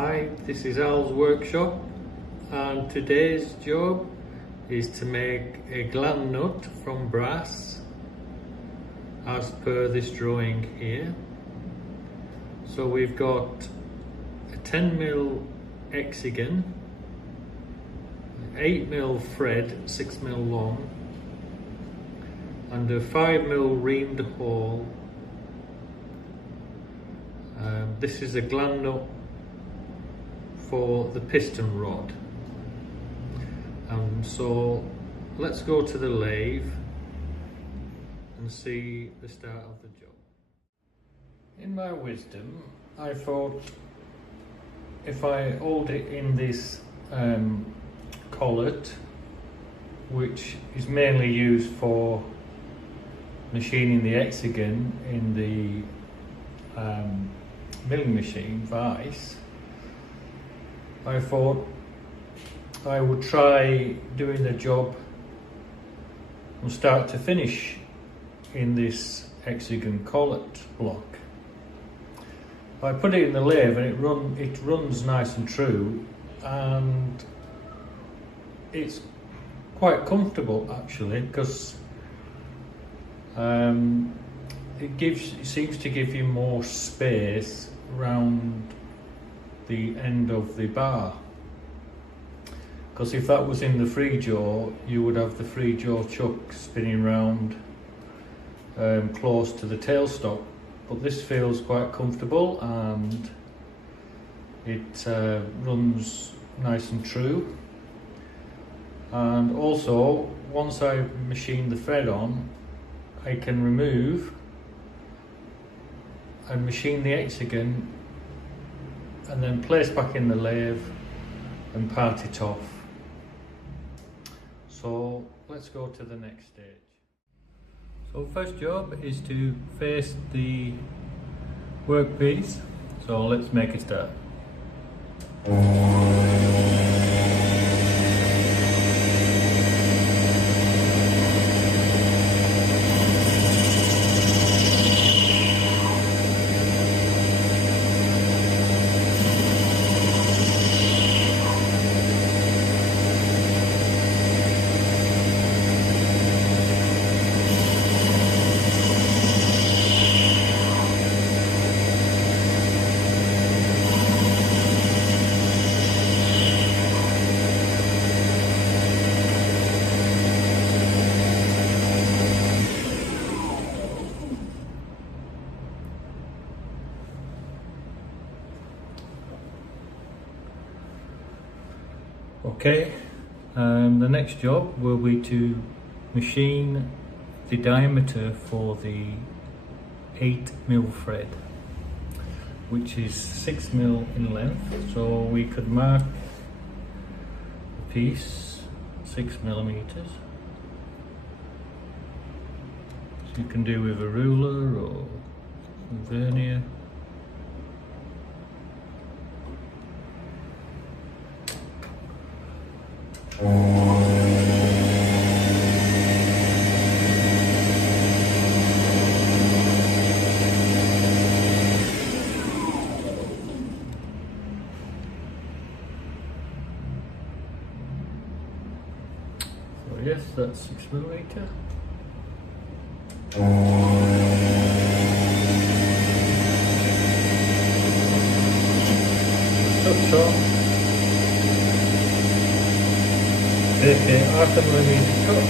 Hi, this is Al's workshop, and today's job is to make a gland nut from brass as per this drawing here. So we've got a 10mm hexagon, 8mm thread, 6mm long, and a 5mm reamed hole. This is a gland nut for the piston rod. So let's go to the lathe and see the start of the job. In my wisdom, I thought if I hold it in this collet, which is mainly used for machining the hexagon in the milling machine vise, I thought I would try doing the job from start to finish in this hexagon collet block. I put it in the lathe and it runs nice and true, and it's quite comfortable actually, because it seems to give you more space around the end of the bar, because if that was in the free jaw, you would have the free jaw chuck spinning round close to the tailstock. But this feels quite comfortable and it runs nice and true. And also, once I machine the thread on, I can remove and machine the hexagon and then place back in the lathe and part it off. So let's go to the next stage. So first job is to face the workpiece, so let's make a start. Okay, the next job will be to machine the diameter for the 8mm thread, which is 6mm in length. So we could mark the piece 6mm. So you can do with a ruler or a vernier. So yes, that's 6mm. Take 1/2mm cut.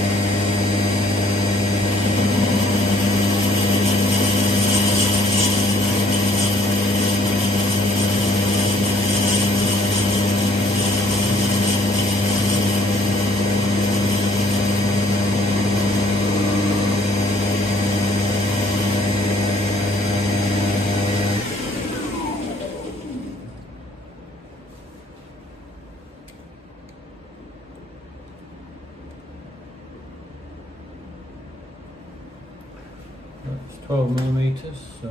That's 12mm, so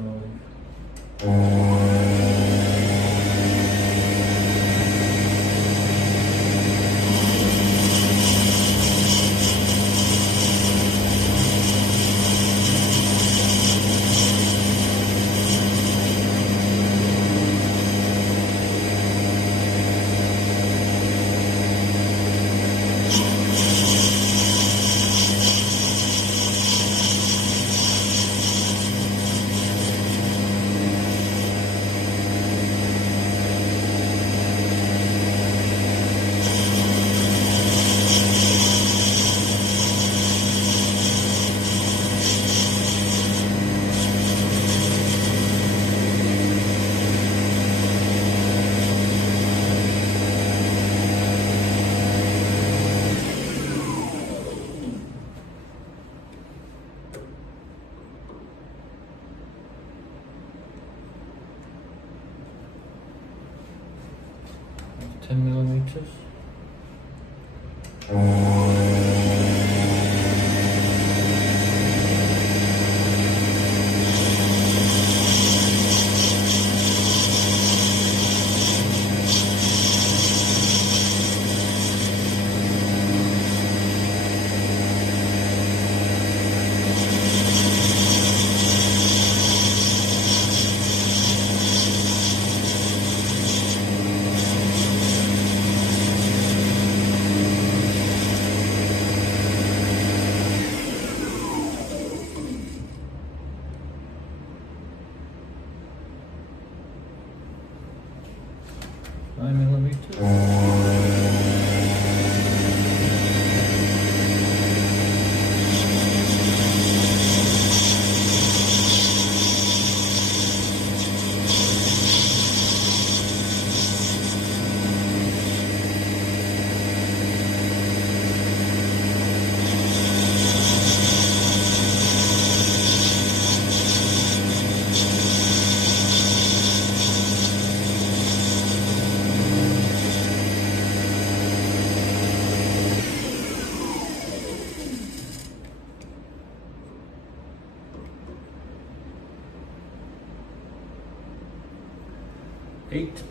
10 millimeters.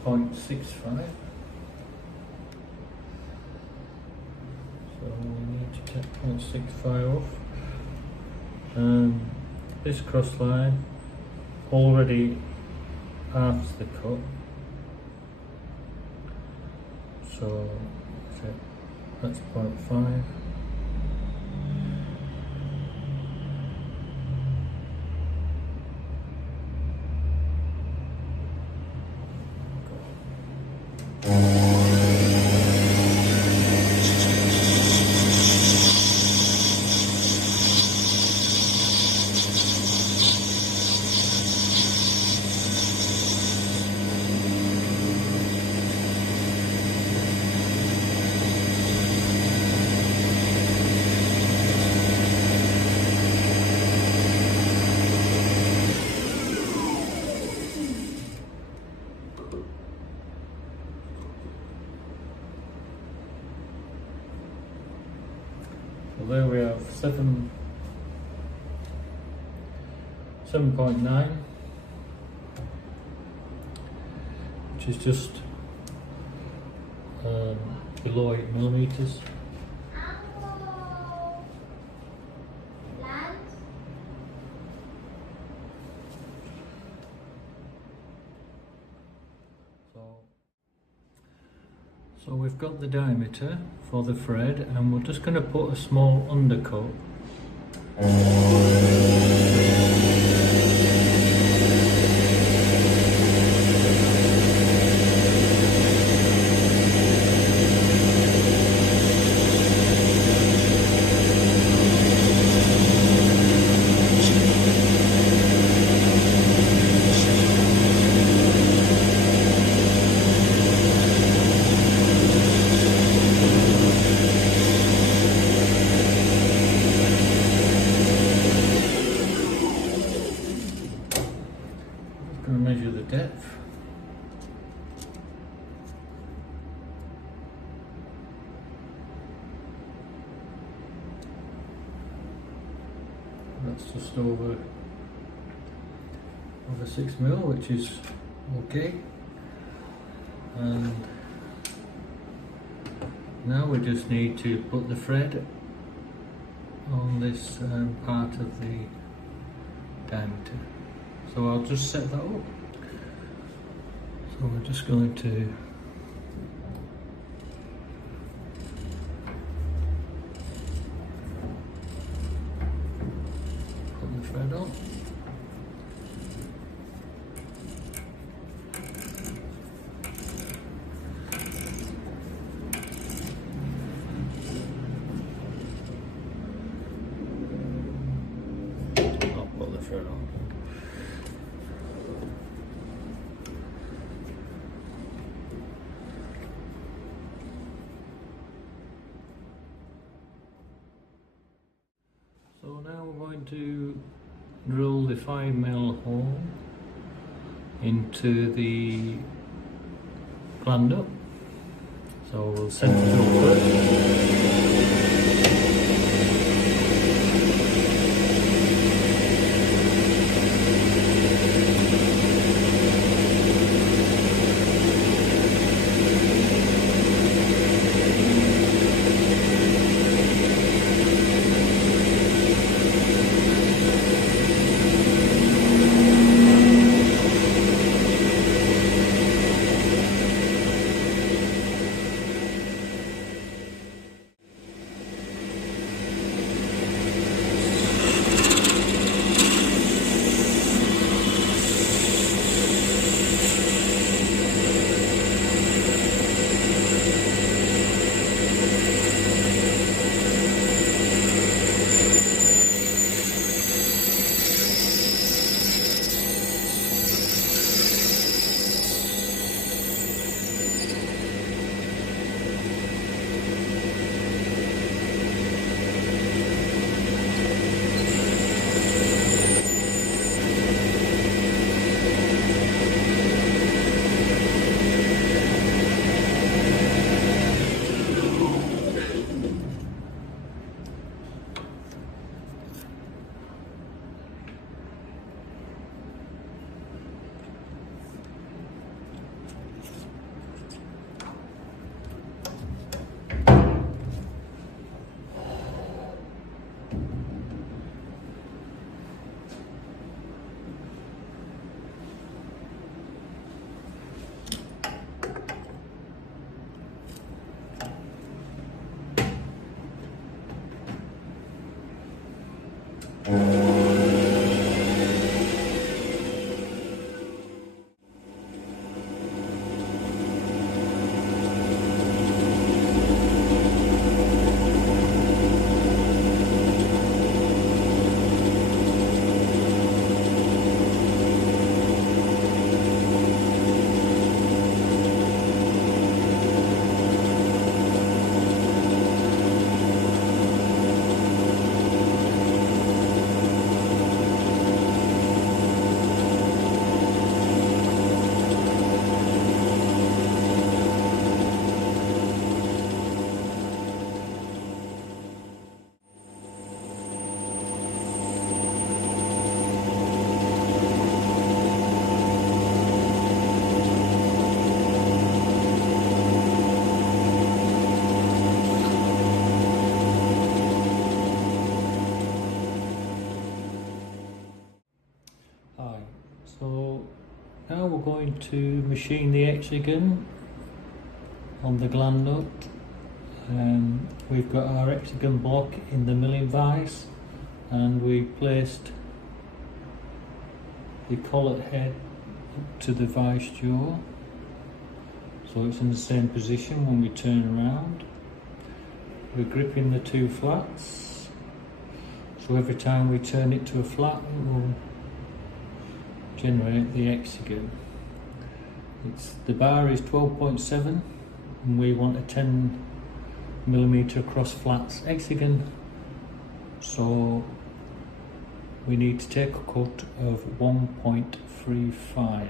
.65. So we need to take 0.65 off. This cross line already halves the cut, so that's 0.5. So there we have 7.9, which is just below 8 millimeters. So we've got the diameter for the thread, and we're just going to put a small undercut. Going to measure the depth. That's just over 6 mil, which is okay. And now we just need to put the thread on this part of the diameter. So I'll just set that up. So we're just going to put the thread on. I'll put the thread on. So now we're going to drill the 5mm hole into the gland up. So we'll centre fill first. So now we're going to machine the hexagon on the gland nut. We've got our hexagon block in the milling vise, and we placed the collet head up to the vise jaw, so it's in the same position when we turn around. We're gripping the two flats, so every time we turn it to a flat it will generate the hexagon. The bar is 12.7 and we want a 10mm across flats hexagon, so we need to take a cut of 1.35.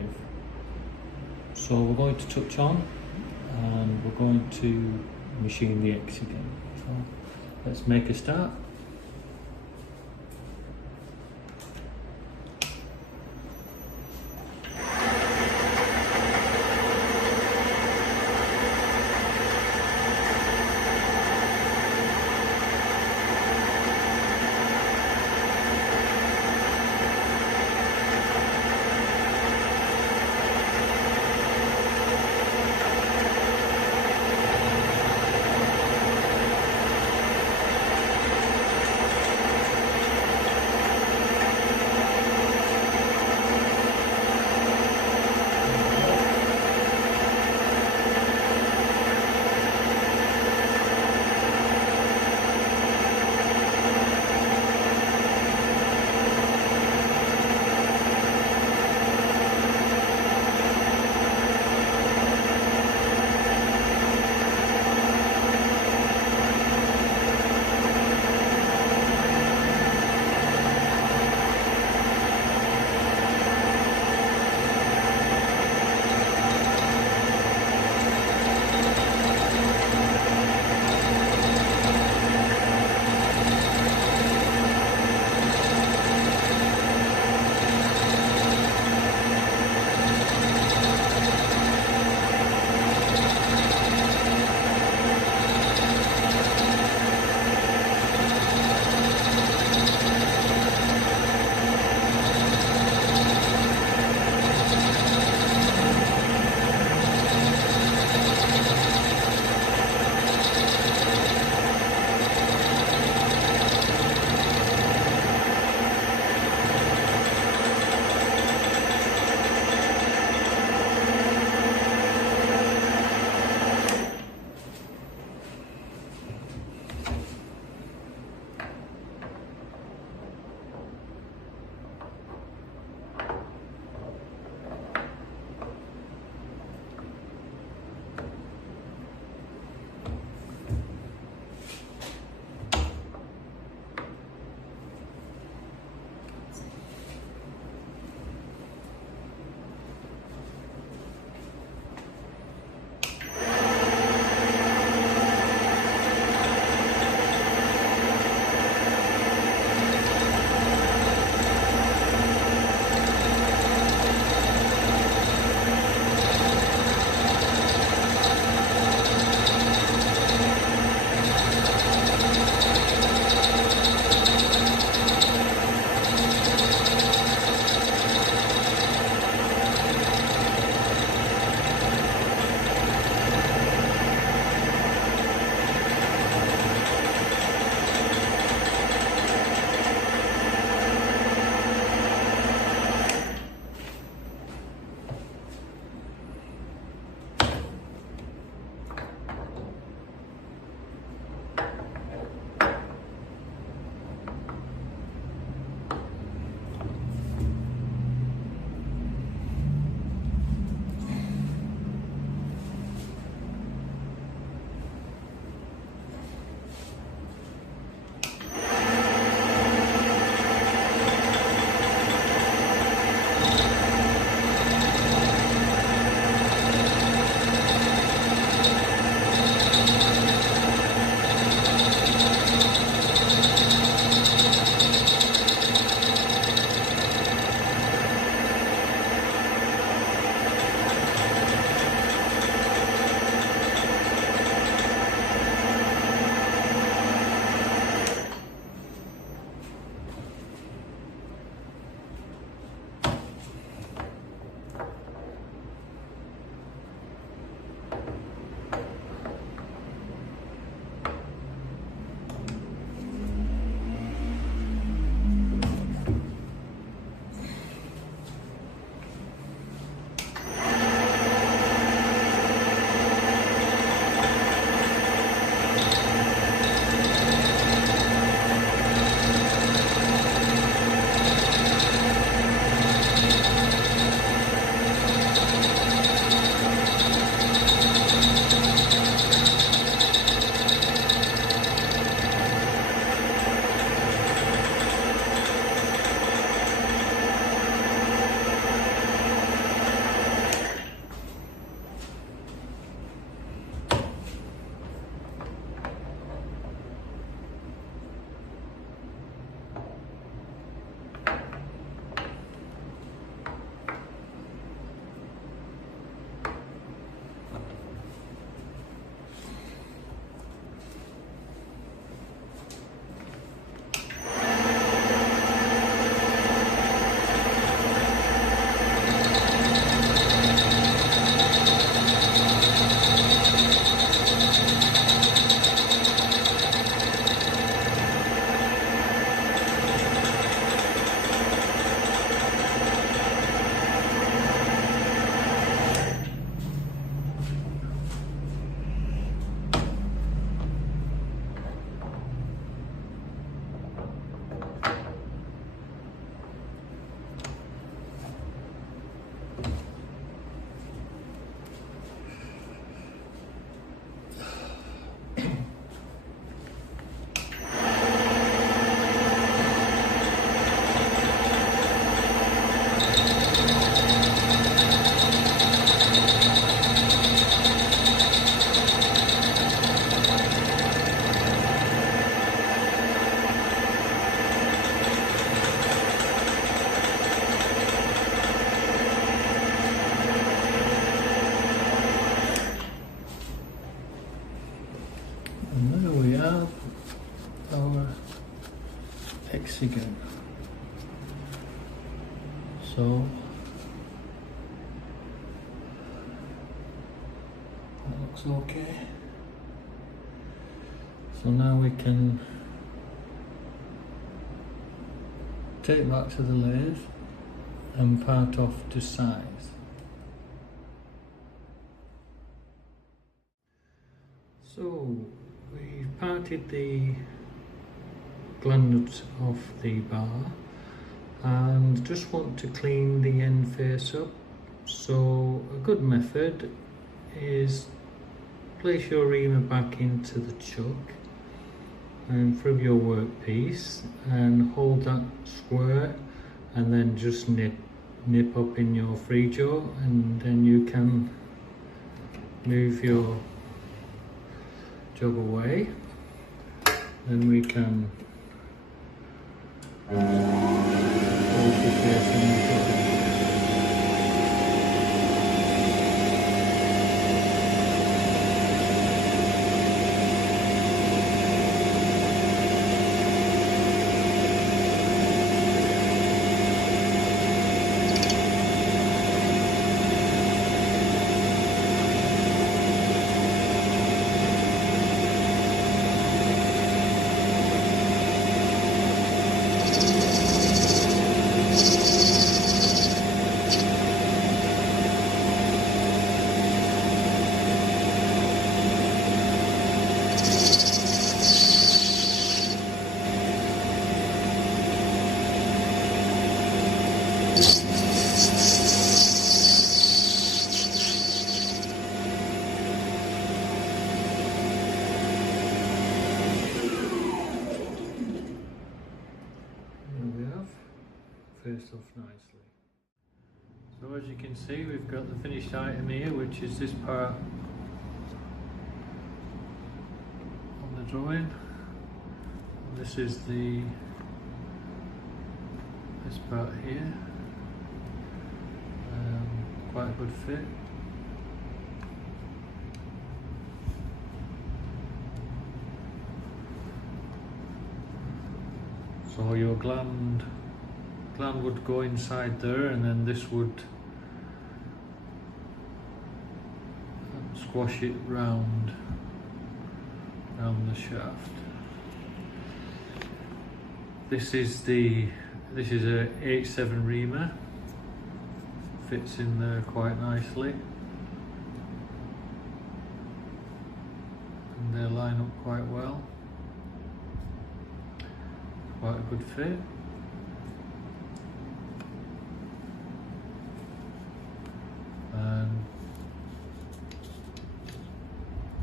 So we're going to touch on and we're going to machine the hexagon. So let's make a start. hexagon. So that looks okay. So now we can take that to the lathe and part off to size. So we parted the gland off the bar and just want to clean the end face up. So a good method is place your reamer back into the chuck and through your workpiece and hold that square and then just nip up in your free jaw, and then you can move your job away. Then we can hold the face in the jaw. Faced off nicely. So as you can see, we've got the finished item here, which is this part on the drawing. And this is this part here. Quite a good fit. So your gland would go inside there, and then this would squash it round the shaft. This is a H7 reamer, fits in there quite nicely, and they line up quite well. Quite a good fit. And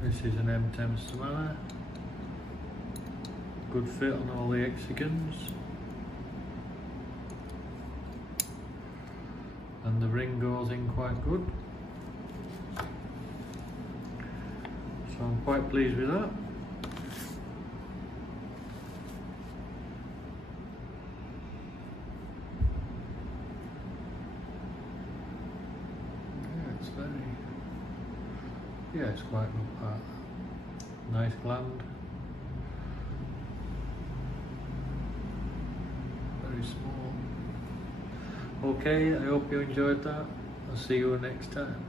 this is an M10 spanner. Good fit on all the hexagons. And the ring goes in quite good. So I'm quite pleased with that. Yeah, it's quite a good part. Nice gland. Very small. Okay, I hope you enjoyed that. I'll see you next time.